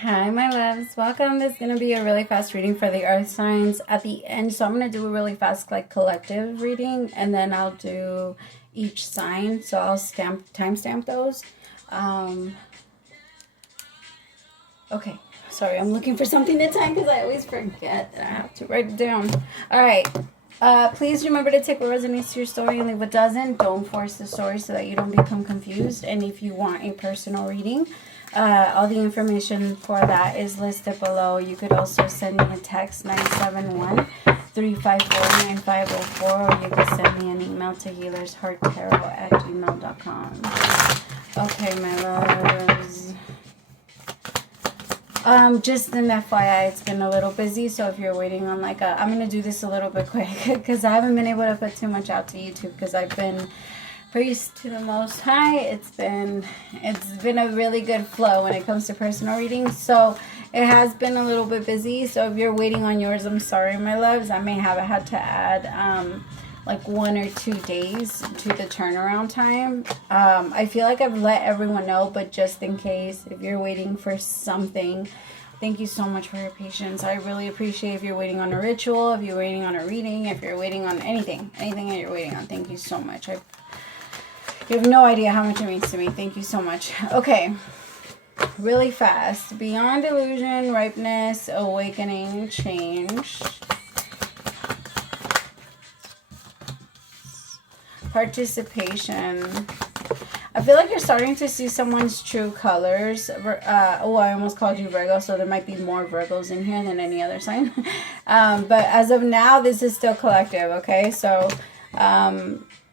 Hi, my loves. Welcome. This is going to be a really fast reading for the earth signs at the end. So I'm going to do a really fast, like, collective reading, and then I'll do each sign. So I'll timestamp those. Okay. Sorry, I'm looking for something to time because I always forget that I have to write it down. All right. Please remember to take what resonates to your story and leave what doesn't. Don't force the story so that you don't become confused. And if you want a personal reading, all the information for that is listed below. You could also send me a text 971-354-9504, or you could send me an email to HealersHeartTarot@gmail.com. Okay, my loves. Just an FYI, it's been a little busy, so if you're waiting on I'm gonna do this a little bit quick because I haven't been able to put too much out to YouTube because I've been praised to the Most High. It's been a really good flow when it comes to personal readings, so it has been a little bit busy. So if you're waiting on yours, I'm sorry, my loves. I may have had to add like 1 or 2 days to the turnaround time. I feel like I've let everyone know, but just in case, if you're waiting for something, thank you so much for your patience. I really appreciate if you're waiting on a ritual, if you're waiting on a reading, if you're waiting on anything that you're waiting on. Thank you so much. You have no idea how much it means to me. Thank you so much. Okay. Really fast. Beyond illusion, ripeness, awakening, change. Participation. I feel like you're starting to see someone's true colors. I almost called you Virgo, so there might be more Virgos in here than any other sign. But as of now, this is still collective, okay? So,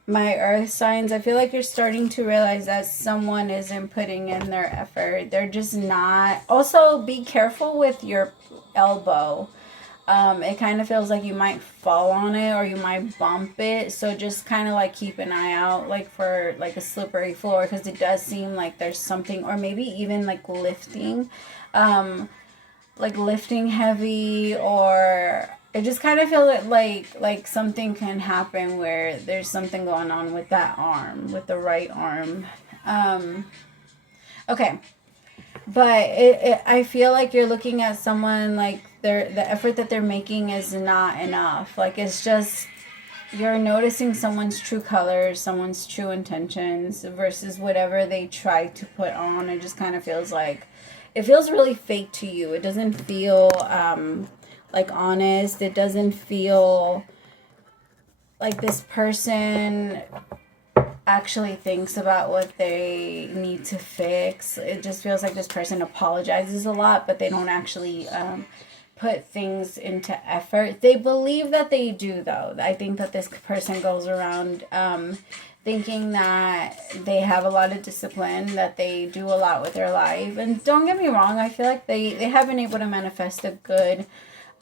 my earth signs, I feel like you're starting to realize that someone isn't putting in their effort. They're just not. Also, be careful with your elbow. It kind of feels like you might fall on it or you might bump it. So just kind of like keep an eye out like for like a slippery floor, because it does seem like there's something, or maybe even like lifting heavy, or it just kind of feels like something can happen where there's something going on with that arm, with the right arm. Okay. But I feel like you're looking at someone like the effort that they're making is not enough. Like, it's just, you're noticing someone's true colors, someone's true intentions versus whatever they try to put on. It just kind of feels like, it feels really fake to you. It doesn't feel like honest. It doesn't feel like this person actually thinks about what they need to fix. It just feels like this person apologizes a lot, but they don't actually put things into effort. They believe that they do, though. I think that this person goes around thinking that they have a lot of discipline, that they do a lot with their life. And don't get me wrong, I feel like they have been able to manifest a good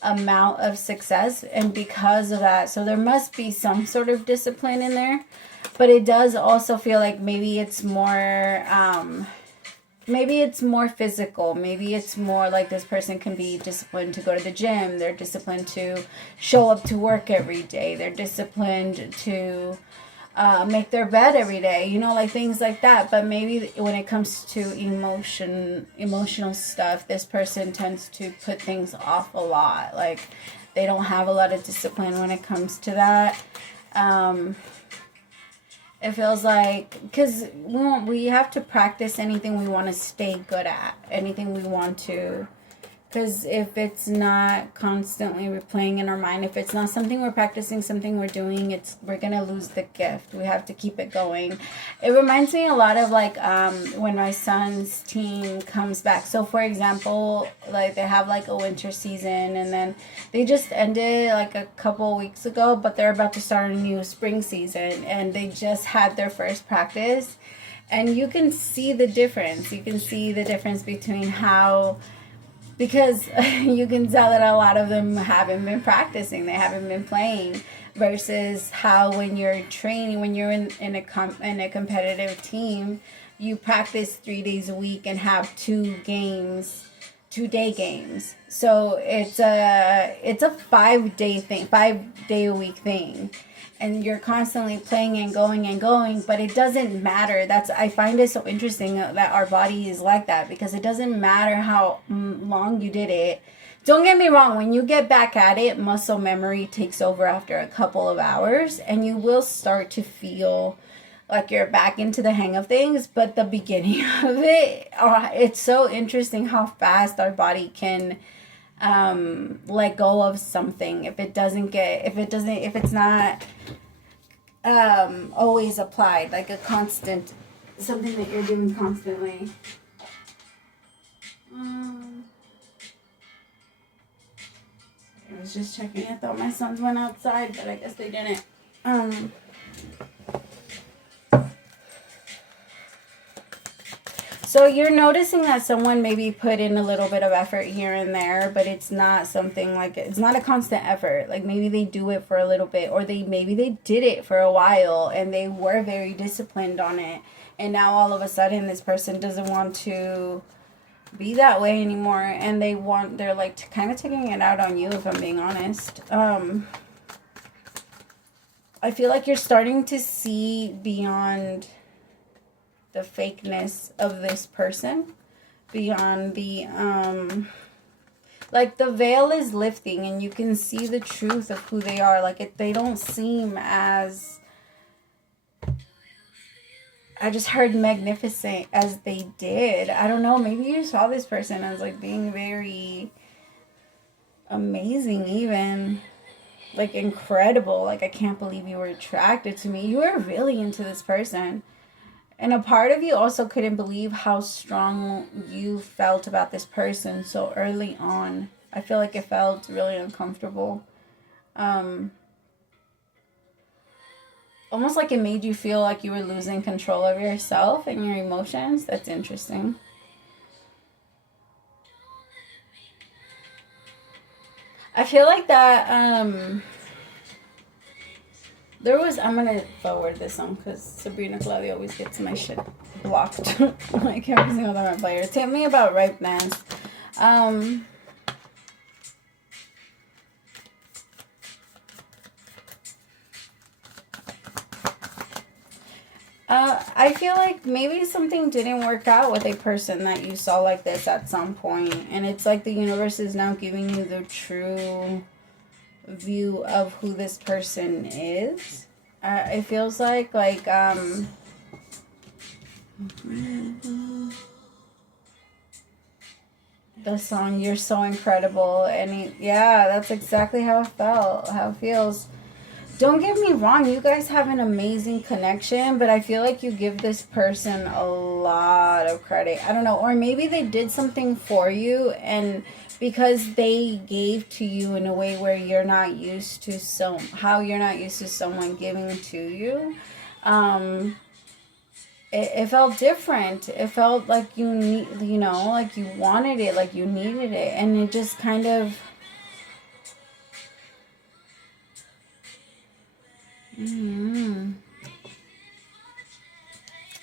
amount of success, and because of that, so there must be some sort of discipline in there. But it does also feel like maybe it's more physical. Maybe it's more like this person can be disciplined to go to the gym. They're disciplined to show up to work every day. They're disciplined to make their bed every day, like things like that. But maybe when it comes to emotional stuff, this person tends to put things off a lot. Like, they don't have a lot of discipline when it comes to that. It feels like, because we have to practice anything we want to stay good at, anything we want to. Because if it's not constantly replaying in our mind, if it's not something we're practicing, something we're doing, we're going to lose the gift. We have to keep it going. It reminds me a lot of when my son's team comes back. So for example, like they have like a winter season, and then they just ended like a couple weeks ago, but they're about to start a new spring season, and they just had their first practice. And you can see the difference. You can see the difference between how... Because you can tell that a lot of them haven't been practicing. They haven't been playing. Versus how when you're training, when you're in a competitive team, you practice 3 days a week and have 2 2-day games. So it's a 5-day thing, 5-day a week thing. And you're constantly playing and going, but it doesn't matter. I find it so interesting that our body is like that, because it doesn't matter how long you did it. Don't get me wrong, when you get back at it, muscle memory takes over after a couple of hours, and you will start to feel like you're back into the hang of things. But the beginning of it, it's so interesting how fast our body can let go of something if it's not always applied, like a constant, something that you're doing constantly. I was just checking. I thought my sons went outside, but I guess they didn't. So you're noticing that someone maybe put in a little bit of effort here and there, but it's not something like, it's not a constant effort. Like maybe they do it for a little bit, or maybe they did it for a while and they were very disciplined on it. And now all of a sudden this person doesn't want to be that way anymore, and they're like kind of taking it out on you, if I'm being honest. I feel like you're starting to see beyond the fakeness of this person, beyond the like the veil is lifting and you can see the truth of who they are. Like they don't seem as, I just heard magnificent as they did. I don't know, maybe you saw this person as like being very amazing, even like incredible. Like I can't believe you were attracted to me. You were really into this person. And a part of you also couldn't believe how strong you felt about this person so early on. I feel like it felt really uncomfortable. Almost like it made you feel like you were losing control of yourself and your emotions. That's interesting. I feel like that, there was, I'm going to forward this on because Sabrina Claudia always gets my shit blocked. Like every single time I play her. Tell me about ripeness. I feel like maybe something didn't work out with a person that you saw like this at some point. And it's like the universe is now giving you the true view of who this person is. It feels like the song "You're So Incredible," and yeah, that's exactly how it felt, how it feels. Don't get me wrong, you guys have an amazing connection, but I feel like you give this person a lot of credit. I don't know, or maybe they did something for you, and because they gave to you in a way where you're not used to you're not used to someone giving to you, it felt different. It felt like like you wanted it, like you needed it, and it just kind of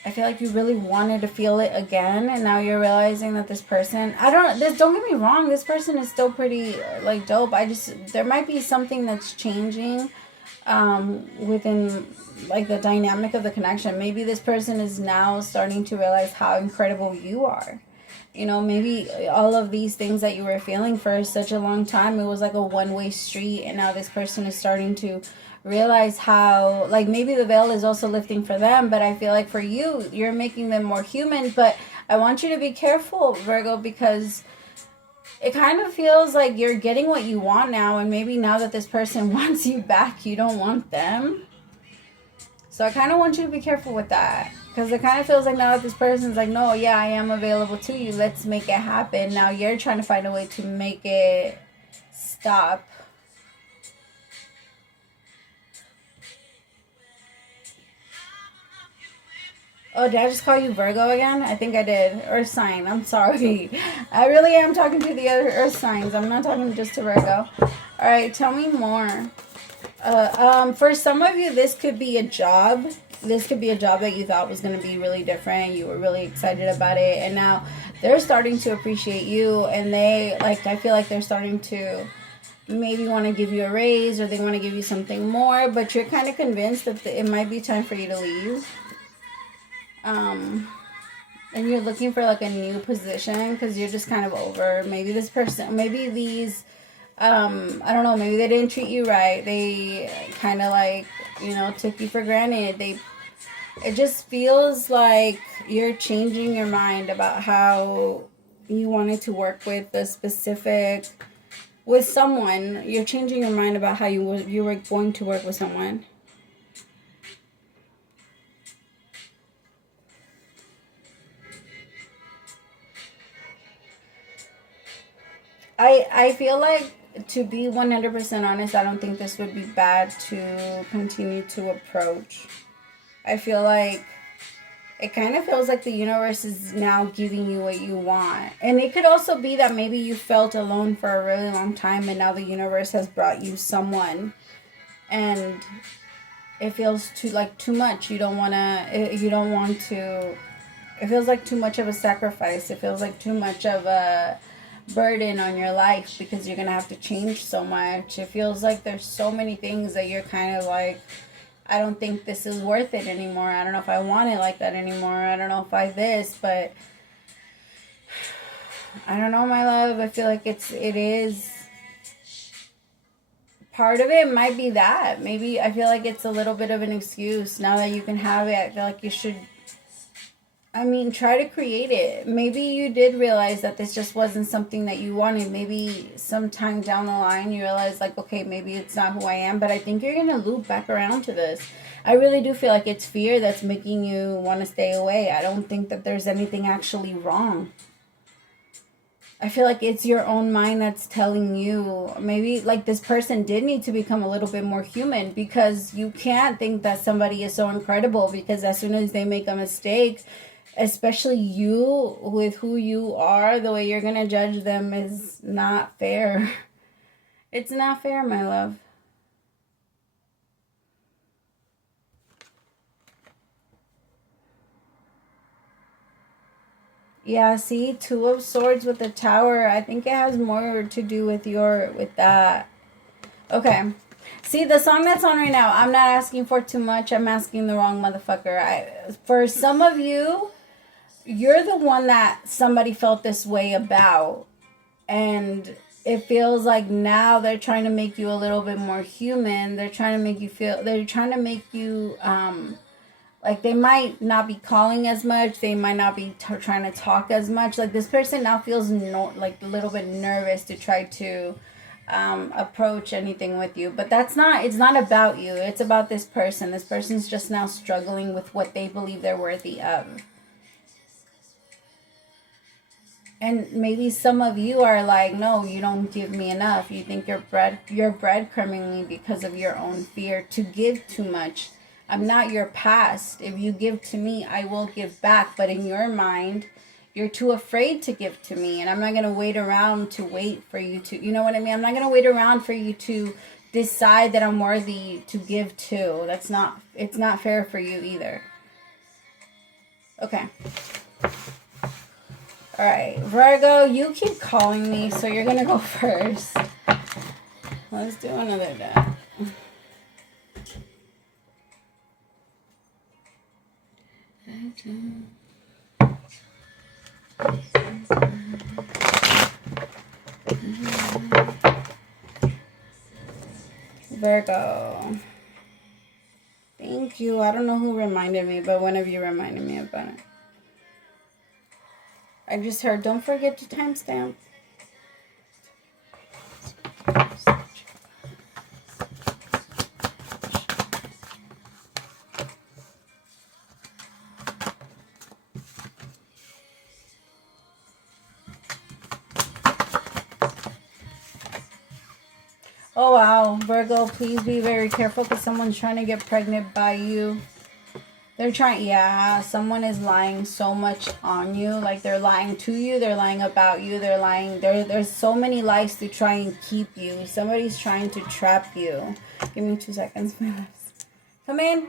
I feel like you really wanted to feel it again, and now you're realizing that this person, don't get me wrong, this person is still pretty like dope. There might be something that's changing within like the dynamic of the connection. Maybe this person is now starting to realize how incredible you are. You know, maybe all of these things that you were feeling for such a long time, it was like a one-way street, and now this person is starting to realize how, like, maybe the veil is also lifting for them, but I feel like for you, you're making them more human. But I want you to be careful, Virgo, because it kind of feels like you're getting what you want now, and maybe now that this person wants you back, you don't want them. So I kind of want you to be careful with that, because it kind of feels like now that this person's like, no, yeah, I am available to you, let's make it happen. Now you're trying to find a way to make it stop. Oh, did I just call you Virgo again? I think I did. Earth sign. I'm sorry. I really am talking to the other earth signs. I'm not talking just to Virgo. All right, tell me more. For some of you, this could be a job. This could be a job that you thought was going to be really different. You were really excited about it. And now they're starting to appreciate you, and they, like, I feel like they're starting to maybe want to give you a raise, or they want to give you something more, but you're kind of convinced that it might be time for you to leave. And you're looking for like a new position because you're just kind of over maybe this person, maybe these, I don't know, maybe they didn't treat you right. They kind of like, you know, took you for granted. It just feels like you're changing your mind about how you wanted to work with a specific, with someone. You're changing your mind about how you were going to work with someone. I feel like, to be 100% honest, I don't think this would be bad to continue to approach. I feel like it kind of feels like the universe is now giving you what you want. And it could also be that maybe you felt alone for a really long time, and now the universe has brought you someone, and it feels too much. You don't want to, it feels like too much of a sacrifice. It feels like too much of a burden on your life because you're going to have to change so much. It feels like there's so many things that you're kind of like, I don't think this is worth it anymore. I don't know if I want it like that anymore. I don't know if I this, but I don't know, my love. I feel like it is. Part of it might be that. Maybe I feel like it's a little bit of an excuse. Now that you can have it, I feel like you should, try to create it. Maybe you did realize that this just wasn't something that you wanted. Maybe sometime down the line you realize, like, okay, maybe it's not who I am, but I think you're going to loop back around to this. I really do feel like it's fear that's making you want to stay away. I don't think that there's anything actually wrong. I feel like it's your own mind that's telling you, maybe like this person did need to become a little bit more human, because you can't think that somebody is so incredible, because as soon as they make a mistake, especially you, with who you are, the way you're going to judge them is not fair. It's not fair, my love. Yeah, see, Two of Swords with the Tower. I think it has more to do with that. Okay. See, the song that's on right now, I'm not asking for too much. I'm asking the wrong motherfucker. For some of you, you're the one that somebody felt this way about. And it feels like now they're trying to make you a little bit more human. They're trying to make you, like, they might not be calling as much. They might not be trying to talk as much. Like, this person now feels like a little bit nervous to try to approach anything with you. But it's not about you. It's about this person. This person's just now struggling with what they believe they're worthy of. And maybe some of you are like, no, you don't give me enough. You think you're breadcrumbing me because of your own fear to give too much. I'm not your past. If you give to me, I will give back. But in your mind, you're too afraid to give to me. And I'm not going to wait around to wait for you to, you know what I mean? I'm not going to wait around for you to decide that I'm worthy to give to. It's not fair for you either. Okay. All right, Virgo, you keep calling me, so you're going to go first. Let's do another deck. Virgo. Thank you. I don't know who reminded me, but one of you reminded me about it. I just heard, don't forget to timestamp. Oh, wow. Virgo, please be very careful because someone's trying to get pregnant by you. Someone is lying so much on you. Like, they're lying to you, they're lying about you, they're lying. There's so many lies to try and keep you. Somebody's trying to trap you. Give me 2 seconds, my loves. Come in.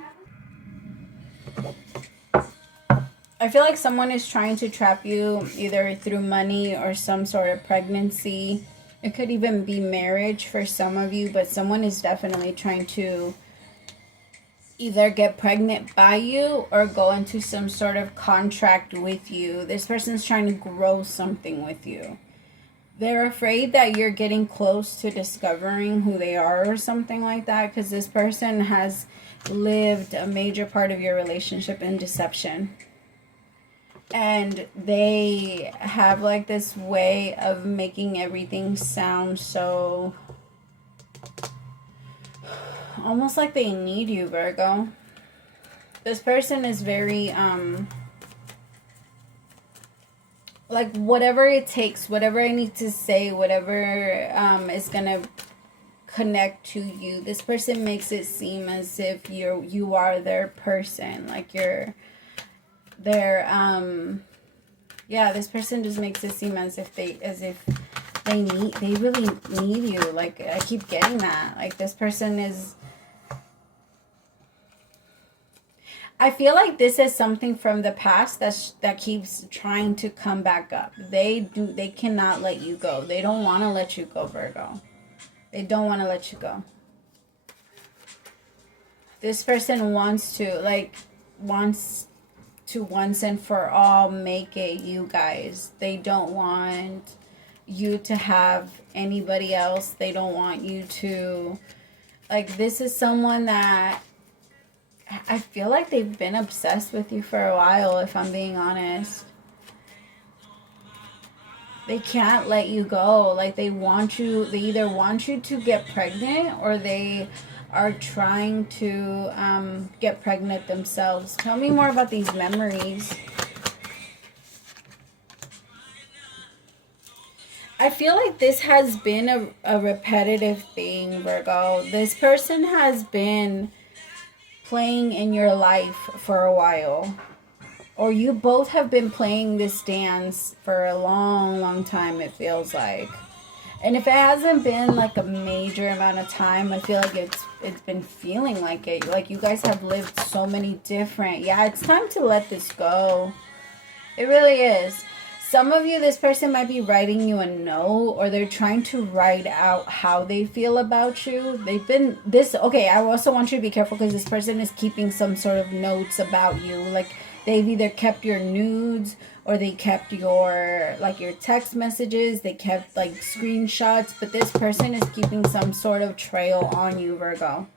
I feel like someone is trying to trap you either through money or some sort of pregnancy. It could even be marriage for some of you, but someone is definitely trying to either get pregnant by you or go into some sort of contract with you. This person's trying to grow something with you. They're afraid that you're getting close to discovering who they are or something like that, because this person has lived a major part of your relationship in deception. And they have like this way of making everything sound so almost like they need you, Virgo. This person is very like whatever it takes, whatever I need to say, whatever is gonna connect to you. This person makes it seem as if you are their person, like you're their yeah, this person just makes it seem as if they really need you. Like I keep getting that. Like this person is, I feel like this is something from the past that keeps trying to come back up. They cannot let you go. They don't want to let you go, Virgo. They don't want to let you go. This person wants to once and for all make it you guys. They don't want you to have anybody else. They don't want you to, like, this is someone that I feel like they've been obsessed with you for a while, if I'm being honest. They can't let you go. Like they either want you to get pregnant or they are trying to get pregnant themselves. Tell me more about these memories. I feel like this has been a repetitive thing, Virgo. This person has been playing in your life for a while. Or you both have been playing this dance for a long, long time, it feels like. And if it hasn't been like a major amount of time, I feel like it's been feeling like it. Like you guys have lived so many different... Yeah, it's time to let this go. It really is. Some of you, this person might be writing you a note, or they're trying to write out how they feel about you. They've been... Okay, I also want you to be careful because this person is keeping some sort of notes about you. Like they've either kept your nudes, or they kept your text messages. They kept like screenshots. But this person is keeping some sort of trail on you, Virgo.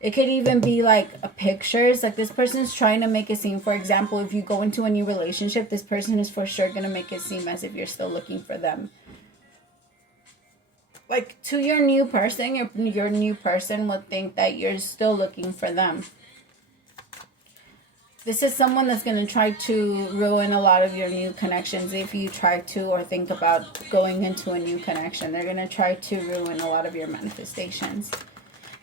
It could even be like pictures. Like this person's trying to make it seem, for example, if you go into a new relationship, this person is for sure going to make it seem as if you're still looking for them. Like to your new person, your new person would think that you're still looking for them. This is someone that's going to try to ruin a lot of your new connections if you try to or think about going into a new connection. They're going to try to ruin a lot of your manifestations.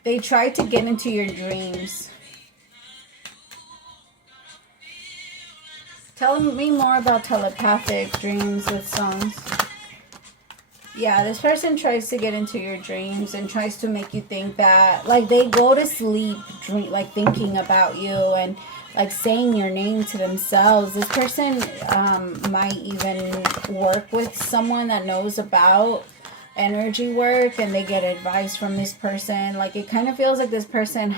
They try to get into your dreams. Tell me more about telepathic dreams with songs. Yeah, this person tries to get into your dreams and tries to make you think that, like, they go to sleep thinking about you and like saying your name to themselves. This person might even work with someone that knows about energy work, and they get advice from this person. Like it kind of feels like this person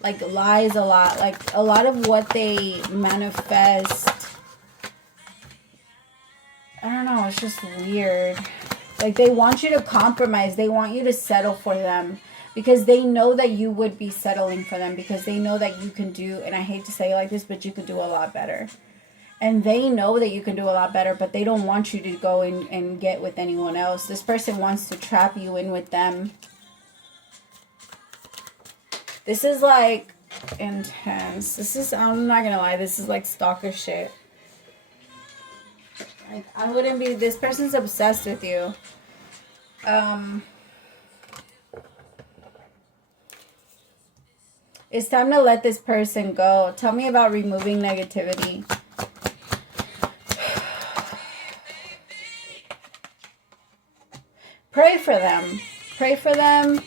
like lies a lot. Like a lot of what they manifest, I don't know, it's just weird. Like they want you to compromise. They want you to settle for them. Because they know that you would be settling for them. Because they know that you can do, and I hate to say it like this, but you could do a lot better. And they know that you can do a lot better, but they don't want you to go and get with anyone else. This person wants to trap you in with them. This is like intense. This is, I'm not going to lie, this is like stalker shit. I wouldn't be, this person's obsessed with you. It's time to let this person go. Tell me about removing negativity. Pray for them. Pray for them.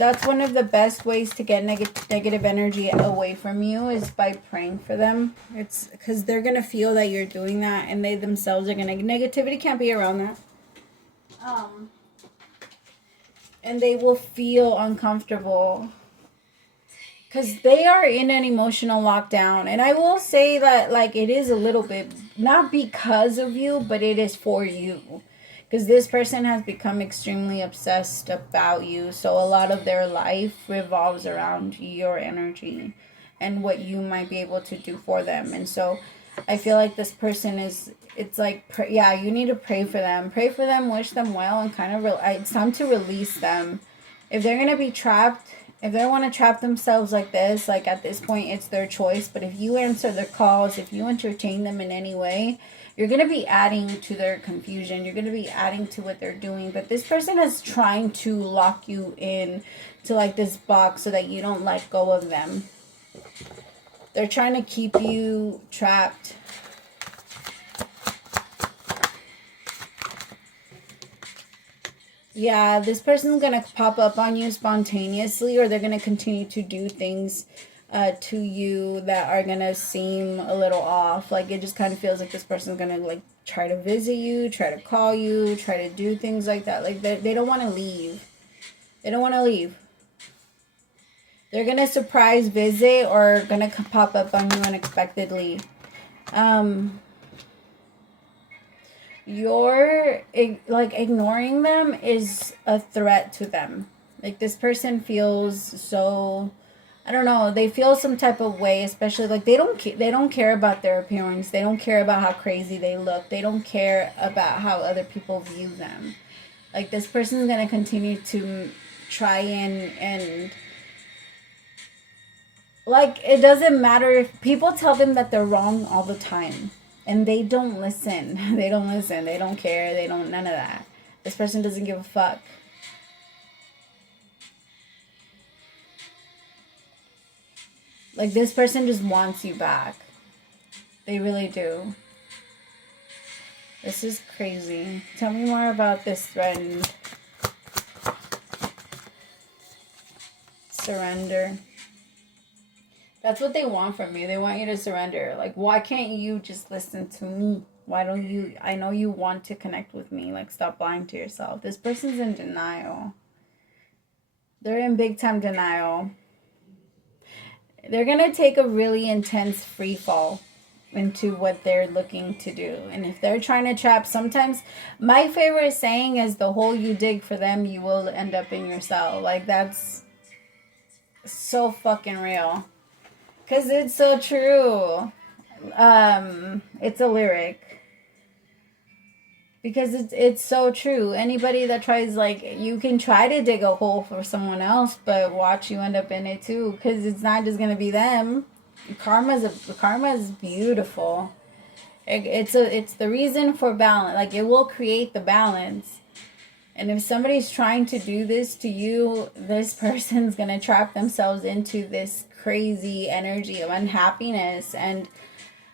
that's one of the best ways to get negative energy away from you, is by praying for them. It's because they're going to feel that you're doing that, and they themselves are going to, negativity can't be around that. And they will feel uncomfortable because they are in an emotional lockdown. And I will say that, like, it is a little bit, not because of you, but it is for you. Because this person has become extremely obsessed about you. So a lot of their life revolves around your energy and what you might be able to do for them. And so I feel like this person is, it's like, yeah, you need to pray for them. Pray for them, wish them well, and kind of, it's time to release them. If they're going to be trapped, if they want to trap themselves like this, like at this point, it's their choice. But if you answer their calls, if you entertain them in any way, you're going to be adding to their confusion. You're going to be adding to what they're doing. But this person is trying to lock you in to like this box so that you don't let go of them. They're trying to keep you trapped. Yeah, this person's going to pop up on you spontaneously, or they're going to continue to do things to you that are going to seem a little off. Like, it just kind of feels like this person's going to, like, try to visit you, try to call you, try to do things like that. Like, they don't want to leave. They don't want to leave. They're going to surprise visit or going to pop up on you unexpectedly. You're, like, ignoring them is a threat to them. Like, this person feels so, I don't know, they feel some type of way, especially, like, they don't care about their appearance. They don't care about how crazy they look. They don't care about how other people view them. Like, this person's going to continue to try and like, it doesn't matter if people tell them that they're wrong all the time. And they don't listen. They don't listen. They don't care. They don't, none of that. This person doesn't give a fuck. Like, this person just wants you back. They really do. This is crazy. Tell me more about this threatened. Surrender. That's what they want from you. They want you to surrender. Like, why can't you just listen to me? Why don't you? I know you want to connect with me. Like, stop lying to yourself. This person's in denial. They're in big time denial. They're going to take a really intense free fall into what they're looking to do. And if they're trying to trap, sometimes my favorite saying is, the hole you dig for them, you will end up in yourself. Like, that's so fucking real. Because it's so true. It's a lyric. Because it's so true. Anybody that tries, like, you can try to dig a hole for someone else, but watch you end up in it too. Because it's not just going to be them. Karma is beautiful. It's the reason for balance. Like, it will create the balance. And if somebody's trying to do this to you, this person's going to trap themselves into this crazy energy of unhappiness. And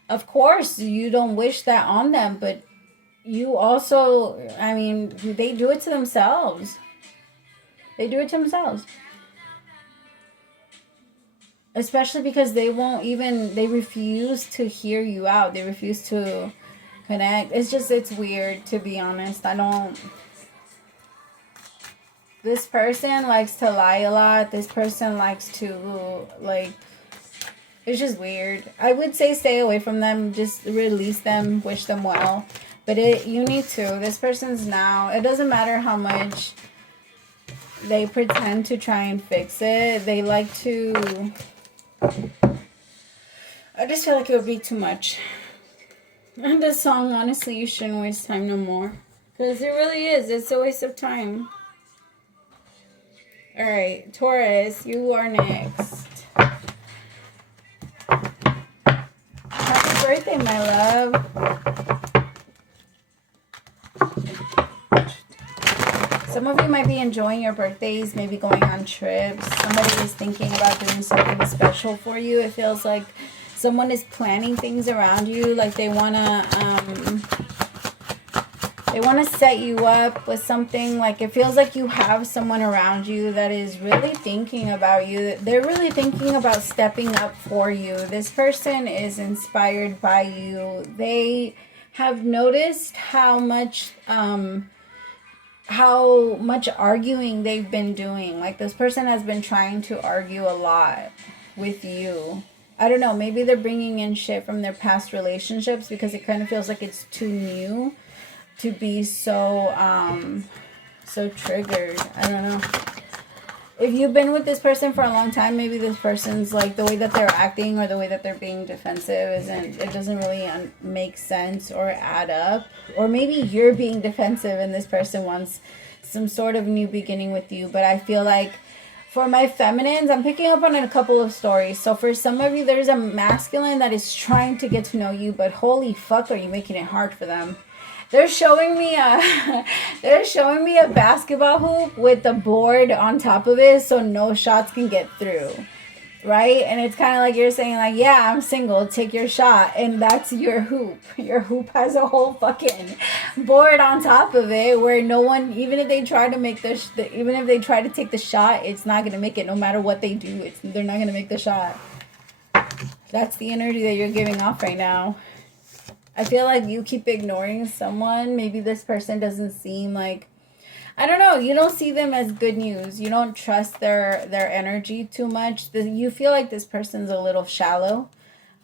of course, you don't wish that on them, but you also, I mean, they do it to themselves. They do it to themselves. Especially because they refuse to hear you out. They refuse to connect. It's weird, to be honest. This person likes to lie a lot. This person likes to, like, it's just weird. I would say stay away from them. Just release them. Wish them well. But you need to. This person's now, it doesn't matter how much they pretend to try and fix it. They like to, I just feel like it would be too much. And this song, honestly, you shouldn't waste time no more. Because it really is. It's a waste of time. Alright, Taurus, you are next. Happy birthday, my love. Some of you might be enjoying your birthdays, maybe going on trips. Somebody is thinking about doing something special for you. It feels like someone is planning things around you, like they want They want to set you up with something. Like, it feels like you have someone around you that is really thinking about you. They're really thinking about stepping up for you. This person is inspired by you. They have noticed how much arguing they've been doing. Like, this person has been trying to argue a lot with you. I don't know, maybe they're bringing in shit from their past relationships because it kind of feels like it's too new to be so triggered. I don't know. If you've been with this person for a long time, maybe this person's, like, the way that they're acting or the way that they're being defensive it doesn't really make sense or add up. Or maybe you're being defensive and this person wants some sort of new beginning with you. But I feel like for my feminines, I'm picking up on a couple of stories. So for some of you, there's a masculine that is trying to get to know you, but holy fuck, are you making it hard for them? They're showing me a basketball hoop with the board on top of it so no shots can get through. Right? And it's kind of like you're saying, like, yeah, I'm single, take your shot. And that's your hoop. Your hoop has a whole fucking board on top of it where no one, even if they try to make even if they try to take the shot, it's not going to make it. No matter what they do, they're not going to make the shot. That's the energy that you're giving off right now. I feel like you keep ignoring someone. Maybe this person doesn't seem like, I don't know, you don't see them as good news. You don't trust their energy too much. You feel like this person's a little shallow.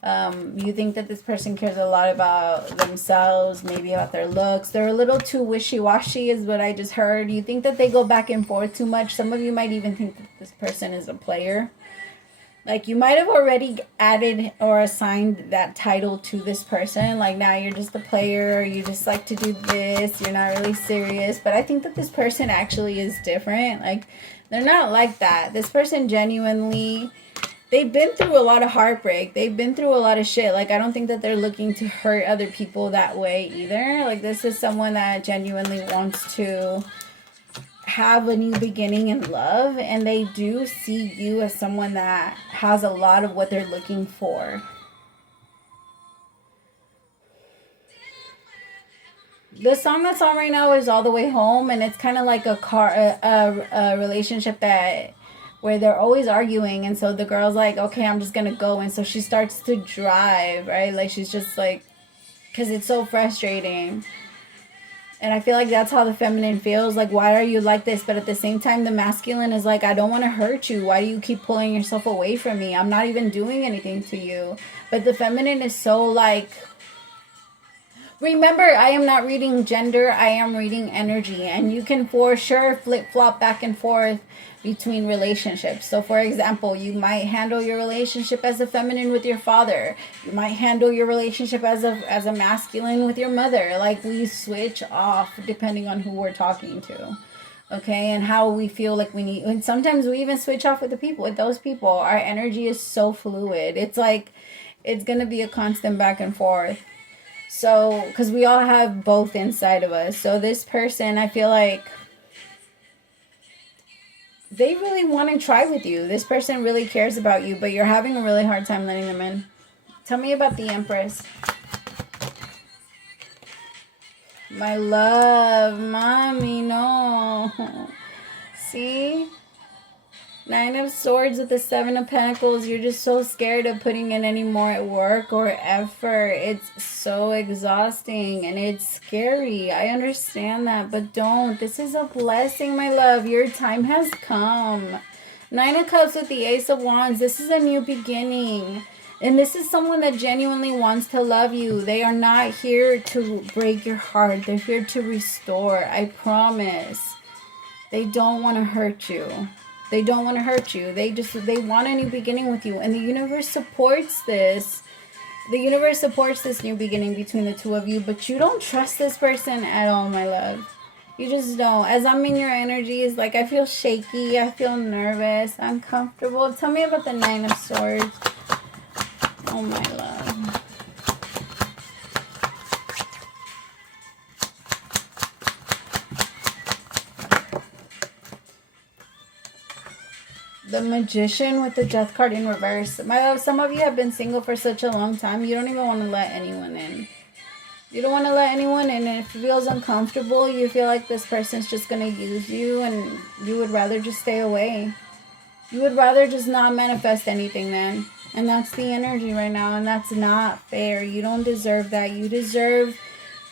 You think that this person cares a lot about themselves, maybe about their looks. They're a little too wishy-washy is what I just heard. You think that they go back and forth too much. Some of you might even think that this person is a player. Like, you might have already added or assigned that title to this person. Like, now you're just a player. You just like to do this. You're not really serious. But I think that this person actually is different. Like, they're not like that. This person genuinely, they've been through a lot of heartbreak. They've been through a lot of shit. Like, I don't think that they're looking to hurt other people that way either. Like, this is someone that genuinely wants to have a new beginning in love, and they do see you as someone that has a lot of what they're looking for. The song that's on right now is All the Way Home, and it's kind of like a relationship where they're always arguing, and so the girl's like, okay, I'm just gonna go, and so she starts to drive, right? Like, she's just like, because it's so frustrating. And I feel like that's how the feminine feels. Like, why are you like this? But at the same time, the masculine is like, I don't want to hurt you. Why do you keep pulling yourself away from me? I'm not even doing anything to you. But the feminine is so like, remember, I am not reading gender. I am reading energy. And you can for sure flip-flop back and forth between relationships. So for example, you might handle your relationship as a feminine with your father. You might handle your relationship as a masculine with your mother. Like, we switch off depending on who we're talking to. Okay, and how we feel like we need, and sometimes we even switch off with those people. Our energy is so fluid. It's like, it's gonna be a constant back and forth. So, because we all have both inside of us. So this person, I feel like they really want to try with you. This person really cares about you, but you're having a really hard time letting them in. Tell me about the Empress. My love, mommy, no. See? 9 of Swords with the 7 of Pentacles. You're just so scared of putting in any more work or effort. It's so exhausting and it's scary. I understand that, but don't. This is a blessing, my love. Your time has come. 9 of Cups with the Ace of Wands. This is a new beginning. And this is someone that genuinely wants to love you. They are not here to break your heart. They're here to restore. I promise. They don't want to hurt you. They don't want to hurt you. They want a new beginning with you. And the universe supports this. The universe supports this new beginning between the two of you. But you don't trust this person at all, my love. You just don't. As I'm in your energy, it's like I feel shaky. I feel nervous. Uncomfortable. Tell me about the 9 of Swords. Oh, my love. The Magician with the Death card in reverse. My love, some of you have been single for such a long time, you don't even want to let anyone in. You don't want to let anyone in. And if it feels uncomfortable, you feel like this person's just going to use you, and you would rather just stay away. You would rather just not manifest anything then. And that's the energy right now, and that's not fair. You don't deserve that. You deserve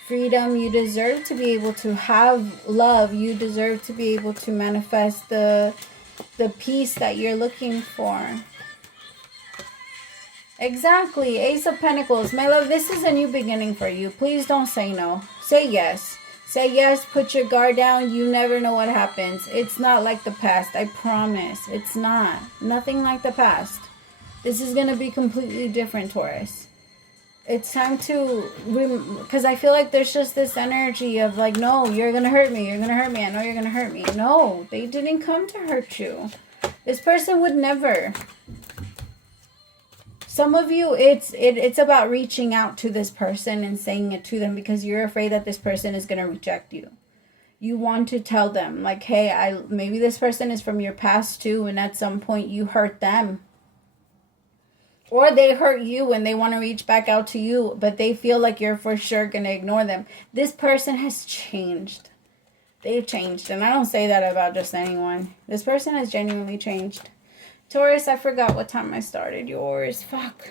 freedom. You deserve to be able to have love. You deserve to be able to manifest the peace that you're looking for. Exactly. Ace of Pentacles. My love, this is a new beginning for you. Please don't say no. Say yes. Say yes. Put your guard down. You never know what happens. It's not like the past. I promise. It's not. Nothing like the past. This is going to be completely different, Taurus. It's time to... Because I feel like there's just this energy of like, no, you're going to hurt me. You're going to hurt me. I know you're going to hurt me. No, they didn't come to hurt you. This person would never... Some of you, it's about reaching out to this person and saying it to them because you're afraid that this person is going to reject you. You want to tell them, like, hey, maybe this person is from your past too, and at some point you hurt them. Or they hurt you and they want to reach back out to you, but they feel like you're for sure going to ignore them. This person has changed. They've changed. And I don't say that about just anyone. This person has genuinely changed. Taurus, I forgot what time I started yours. Fuck.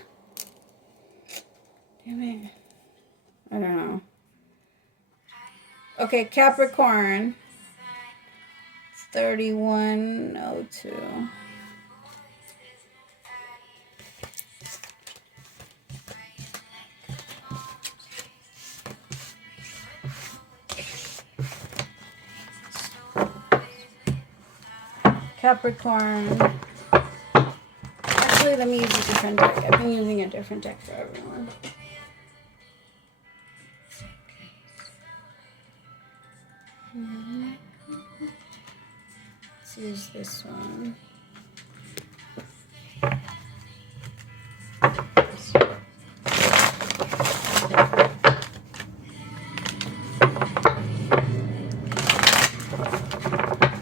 Damn it. I don't know. Okay, Capricorn. It's 3102. Capricorn. Actually, let me use a different deck. I've been using a different deck for everyone. Let's use this one.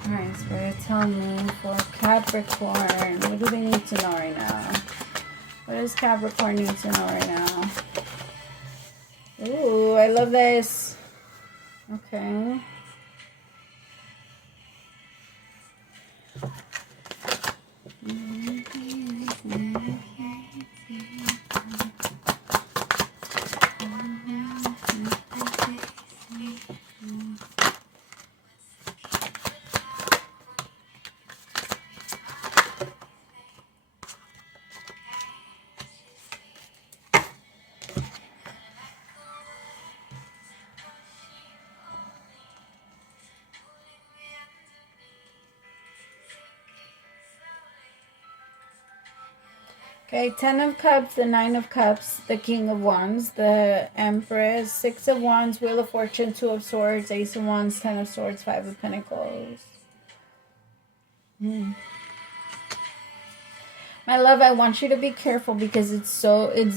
Alright, Spirit, tell me for Capricorn, what do they need to know right now? What does Capricorn need to know right now? Ooh, I love this. Okay. Okay, 10 of Cups, the 9 of Cups, the King of Wands, the Empress, 6 of Wands, Wheel of Fortune, 2 of Swords, Ace of Wands, 10 of Swords, 5 of Pentacles. My love, I want you to be careful because it's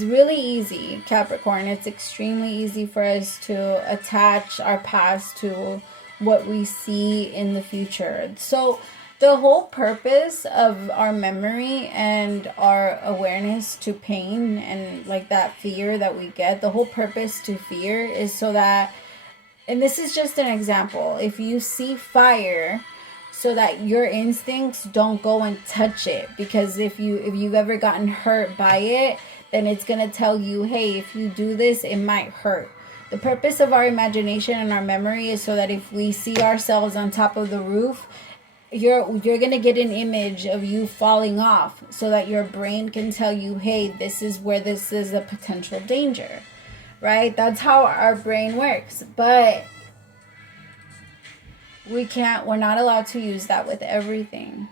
really easy, Capricorn. It's extremely easy for us to attach our past to what we see in the future. So the whole purpose of our memory and our awareness to pain and like that fear that we get, the whole purpose to fear is so that, and this is just an example, if you see fire, so that your instincts don't go and touch it, because if you've ever gotten hurt by it, then it's gonna tell you, hey, if you do this, it might hurt. The purpose of our imagination and our memory is so that if we see ourselves on top of the roof, you're gonna get an image of you falling off, so that your brain can tell you, hey, this is where this is a potential danger, right? That's how our brain works. But we're not allowed to use that with everything.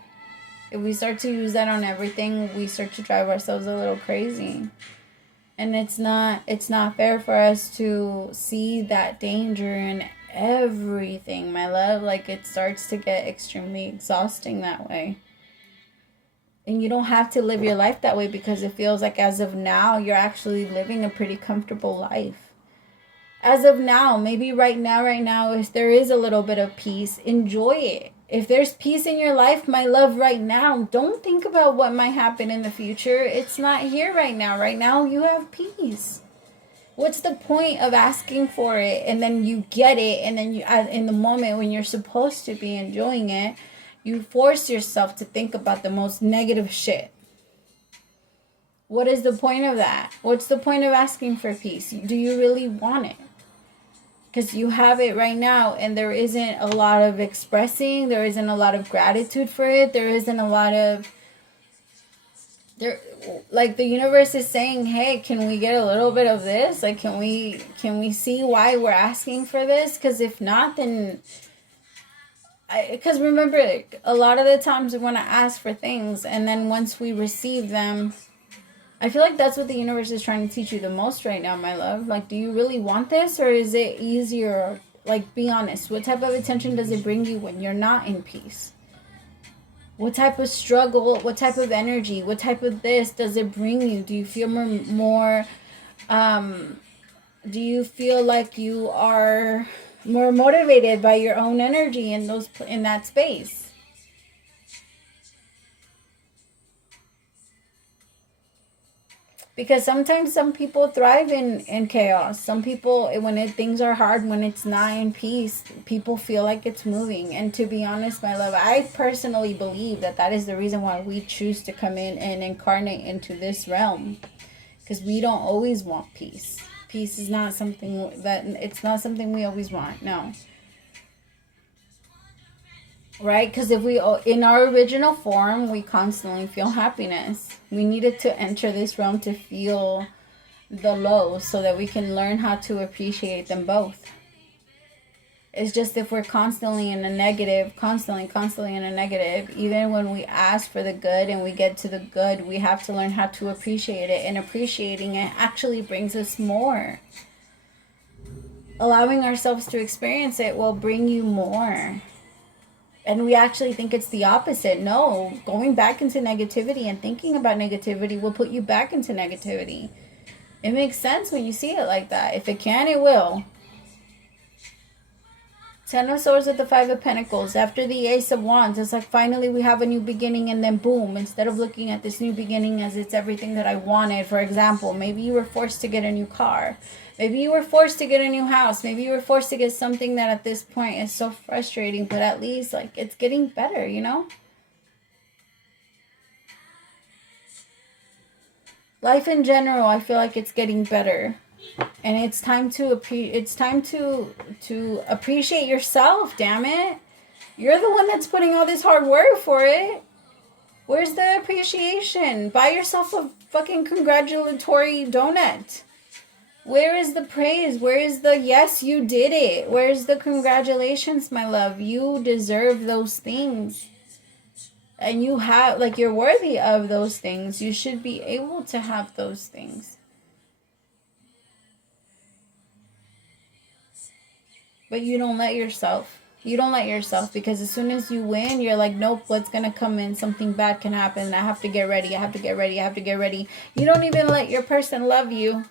If we start to use that on everything, we start to drive ourselves a little crazy. And it's not fair for us to see that danger in everything, my love. Like, it starts to get extremely exhausting that way. And you don't have to live your life that way, because it feels like as of now, you're actually living a pretty comfortable life. As of now, maybe right now, if there is a little bit of peace, enjoy it. If there's peace in your life, my love, right now, don't think about what might happen in the future. It's not here right now. Right now, you have peace. What's the point of asking for it and then you get it, and then you, in the moment when you're supposed to be enjoying it, you force yourself to think about the most negative shit? What is the point of that? What's the point of asking for peace? Do you really want it? Because you have it right now, and there isn't a lot of expressing. There isn't a lot of gratitude for it. There isn't a lot of... like the universe is saying, hey, can we get a little bit of this? Like, can we see why we're asking for this? Because if not, then... because remember, a lot of the times we want to ask for things, and then once we receive them... I feel like that's what the universe is trying to teach you the most right now, my love. Like, do you really want this, or is it easier? Like, be honest. What type of attention does it bring you when you're not in peace? What type of struggle, what type of energy, what type of this does it bring you? Do you feel more do you feel like you are more motivated by your own energy in that space? Because sometimes some people thrive in chaos. Some people, when things are hard, when it's not in peace, people feel like it's moving. And to be honest, my love, I personally believe that is the reason why we choose to come in and incarnate into this realm. Because we don't always want peace. Peace is not something it's not something we always want. No. Right? Because if we, in our original form, we constantly feel happiness. We needed to enter this realm to feel the lows so that we can learn how to appreciate them both. It's just if we're constantly in a negative, constantly in a negative, even when we ask for the good and we get to the good, we have to learn how to appreciate it. And appreciating it actually brings us more. Allowing ourselves to experience it will bring you more. And we actually think it's the opposite. No, going back into negativity and thinking about negativity will put you back into negativity. It makes sense when you see it like that. If it can, it will. Ten of Swords with the Five of Pentacles. After the Ace of Wands, it's like finally we have a new beginning, and then boom. Instead of looking at this new beginning as it's everything that I wanted. For example, maybe you were forced to get a new car. Maybe you were forced to get a new house. Maybe you were forced to get something that at this point is so frustrating. But at least like it's getting better, you know? Life in general, I feel like it's getting better. And it's time to appreciate yourself, damn it. You're the one that's putting all this hard work for it. Where's the appreciation? Buy yourself a fucking congratulatory donut. Where is the praise? Where is the yes, you did it? Where's the congratulations, my love? You deserve those things. And you have, like, you're worthy of those things. You should be able to have those things. But you don't let yourself. You don't let yourself, because as soon as you win, you're like, nope, what's going to come in? Something bad can happen. I have to get ready. I have to get ready. I have to get ready. You don't even let your person love you,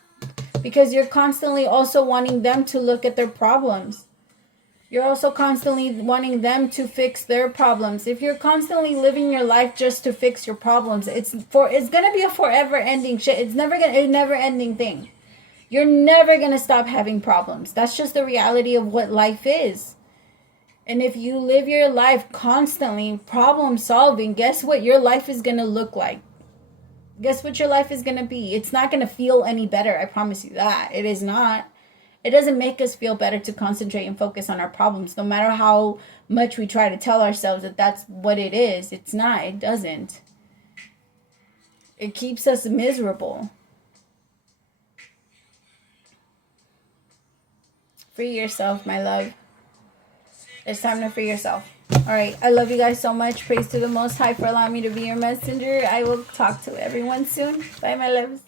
because you're constantly also wanting them to look at their problems. You're also constantly wanting them to fix their problems. If you're constantly living your life just to fix your problems, it's going to be a forever ending shit. It's never ending thing. You're never going to stop having problems. That's just the reality of what life is. And if you live your life constantly problem solving, guess what your life is going to look like? Guess what your life is going to be? It's not going to feel any better. I promise you that. It is not. It doesn't make us feel better to concentrate and focus on our problems. No matter how much we try to tell ourselves that that's what it is. It's not. It doesn't. It keeps us miserable. Free yourself, my love. It's time to free yourself. All right. I love you guys so much. Praise to the Most High for allowing me to be your messenger. I will talk to everyone soon. Bye, my loves.